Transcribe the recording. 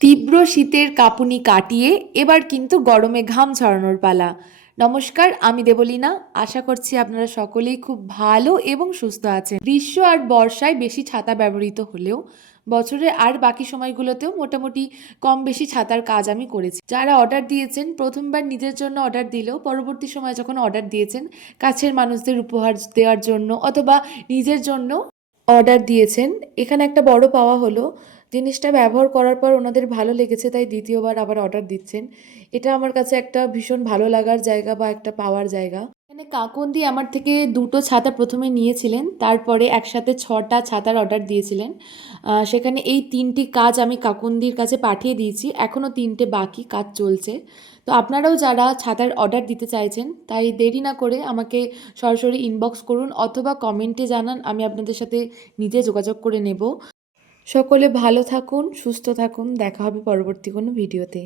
তীব্র শীতের কাঁপুনি কাটিয়ে এবার কিন্তু গরমে ঘাম ঝরানোর পালা। নমস্কার, আমি দেবলীনা। আশা করছি আপনারা সকলেই খুব ভালো এবং সুস্থ আছেন। গ্রীষ্ম আর বর্ষায় বেশি ছাতা ব্যবহৃত হলেও বছরের আর বাকি সময়গুলোতেও মোটামুটি কম বেশি ছাতার কাজ আমি করেছি। যারা অর্ডার দিয়েছেন, প্রথমবার নিজের জন্য অর্ডার দিলেও পরবর্তী সময় যখন অর্ডার দিয়েছেন কাছের মানুষদের উপহার দেওয়ার জন্য অথবা নিজের জন্য অর্ডার দিয়েছেন, এখানে একটা বড় পাওয়া হলো জিনিসটা ব্যবহার করার পর ওনাদের ভালো লেগেছে, তাই দ্বিতীয়বার আবার অর্ডার দিচ্ছেন। এটা আমার কাছে একটা ভীষণ ভালো লাগার জায়গা বা একটা পাওয়ার জায়গা। এখানে কাকন্দি আমার থেকে দুটো ছাতা প্রথমে নিয়েছিলেন, তারপরে একসাথে 6টা ছাতার অর্ডার দিয়েছিলেন। সেখানে এই 3টি কাজ আমি কাকন্দির কাছে পাঠিয়ে দিয়েছি, এখনও 3টে বাকি কাজ চলছে। তো আপনারাও যারা ছাতার অর্ডার দিতে চাইছেন, তাই দেরি না করে আমাকে সরাসরি ইনবক্স করুন অথবা কমেন্টে জানান, আমি আপনাদের সাথে নিজে যোগাযোগ করে নেব। সকলে ভালো থাকুন, সুস্থ থাকুন, দেখা হবে পরবর্তী কোনো ভিডিওতে।